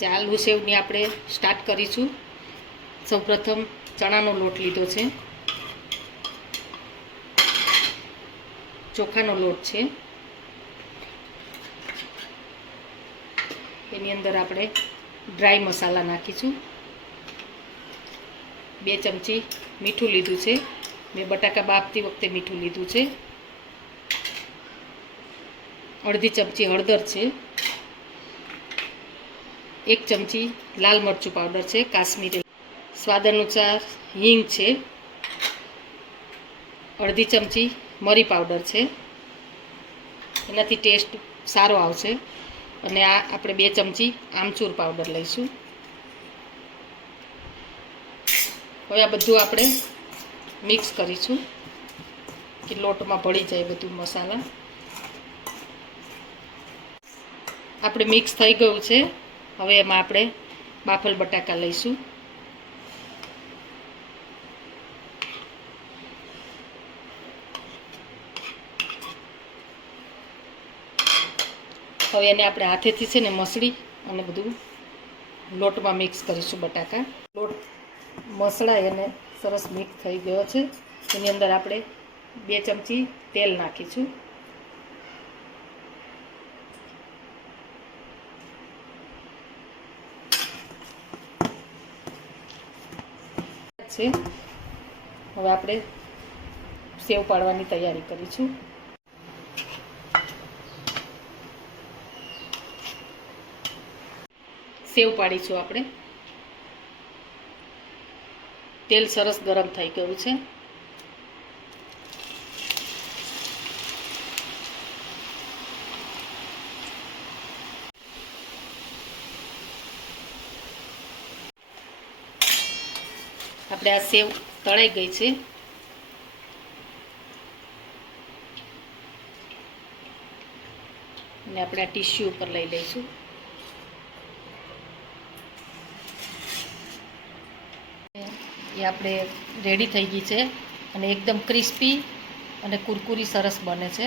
જે આલુ સેવની આપણે સ્ટાર્ટ કરીશું. સૌપ્રથમ ચણાનો લોટ લીધો છે, ચોખાનો લોટ છે, એની અંદર આપણે ડ્રાય મસાલા નાખીશું. 2 ચમચી મીઠું લીધું છે, મેં બટાકા બાફતી વખતે મીઠું લીધું છે. અડધી ચમચી હળદર છે, 1 ચમચી લાલ મરચું પાવડર છે કાશ્મીરી, સ્વાદ અનુસાર હિંગ છે, અડધી ચમચી મરી પાવડર છે, એનાથી ટેસ્ટ સારો આવશે. અને આ આપણે 2 ચમચી આમચૂર પાવડર લઈશું. હવે આ બધું આપણે મિક્સ કરીશું કે લોટમાં ભળી જાય બધું મસાલા. આપણે મિક્સ થઈ ગયું છે. હવે એમાં આપણે બાફેલ બટાકા લઈશું. હવે એને આપણે હાથેથી છે ને મસળી અને બધું લોટમાં મિક્સ કરીશું. બટાકા લોટ મસળાય અને સરસ મિક્સ થઈ ગયો છે. એની અંદર આપણે 2 ચમચી તેલ નાખીશું. હવે આપણે સેવ પાડવાની તૈયારી કરીશું. સેવ પાડીશું આપણે. તેલ સરસ ગરમ થઈ ગયું છે. આપણે આ સેવ તળાઈ ગઈ છે. અને આપણે આ ટીશ્યુ ઉપર લઈ લઈશું. એ આપણે રેડી થઈ ગઈ છે અને એકદમ ક્રિસ્પી અને કુરકુરી સરસ બને છે.